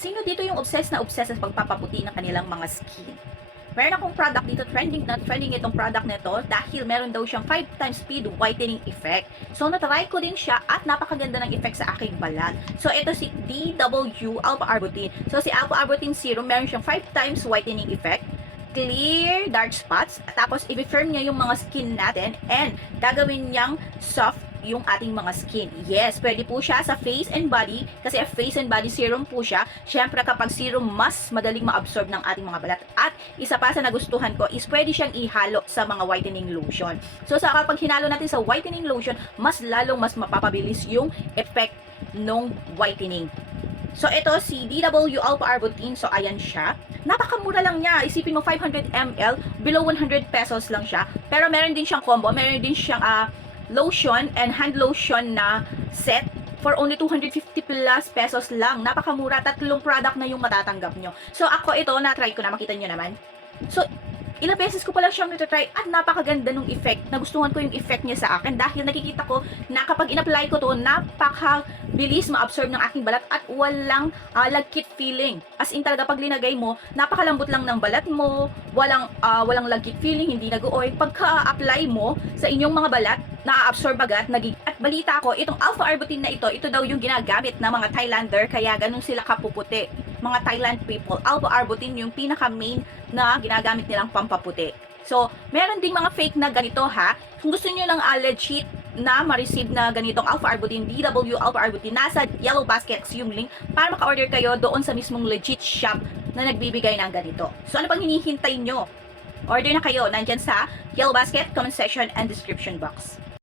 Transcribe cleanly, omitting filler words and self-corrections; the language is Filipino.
Sino dito yung obsessed na obsessed sa pagpapaputi ng kanilang mga skin? Meron akong product dito, trending na trending itong product nito dahil meron daw siyang 5 times speed whitening effect. So, natry ko din siya at napakaganda ng effect sa aking balat. So, ito si DW Alpha Arbutin. So, si Alpha Arbutin Serum, meron siyang 5 times whitening effect, clear dark spots, tapos i-firm niya yung mga skin natin and gagawin niyang soft yung ating mga skin. Yes, pwede po siya sa face and body kasi face and body serum po siya. Syempre kapag serum, mas madaling ma-absorb ng ating mga balat. At isa pa sa nagustuhan ko is pwede siyang ihalo sa mga whitening lotion. So sa kapag hinalo natin sa whitening lotion, mas mapapabilis yung effect ng whitening. So, ito si DW Alpha Arbutin. So, ayan siya. Napakamura lang niya. Isipin mo, 500 ml, below 100 pesos lang siya. Pero meron din siyang combo. Meron din siyang lotion and hand lotion na set for only 250 plus pesos lang. Napakamura. 3 product na yung matatanggap nyo. So, ako ito, na-try ko na. Makita nyo naman. So, ilang beses ko pala siyang nitry at napakaganda ng effect. Nagustuhan ko yung effect niya sa akin dahil nakikita ko na kapag in-apply ko to, napakabilis ma-absorb ng aking balat at walang lagkit feeling. As in talaga pag linagay mo, napakalambot lang ng balat mo, walang lagkit feeling, hindi nag-oil. Pagka-apply mo sa inyong mga balat, na-absorb agad, at balita ko, itong Alpha Arbutin na ito daw yung ginagamit ng mga Thailander, kaya ganun sila kapuputi. Mga Thailand people, Alpha Arbutin yung pinaka-main na ginagamit nilang pampaputi. So, meron ding mga fake na ganito ha. Kung gusto niyo ng legit na ma-receive na ganitong Alpha Arbutin, DW Alpha Arbutin, nasa Yellow Basket yung link para maka-order kayo doon sa mismong legit shop na nagbibigay ng ganito. So, ano pang hinihintay nyo? Order na kayo, nandyan sa Yellow Basket, comment section, and description box.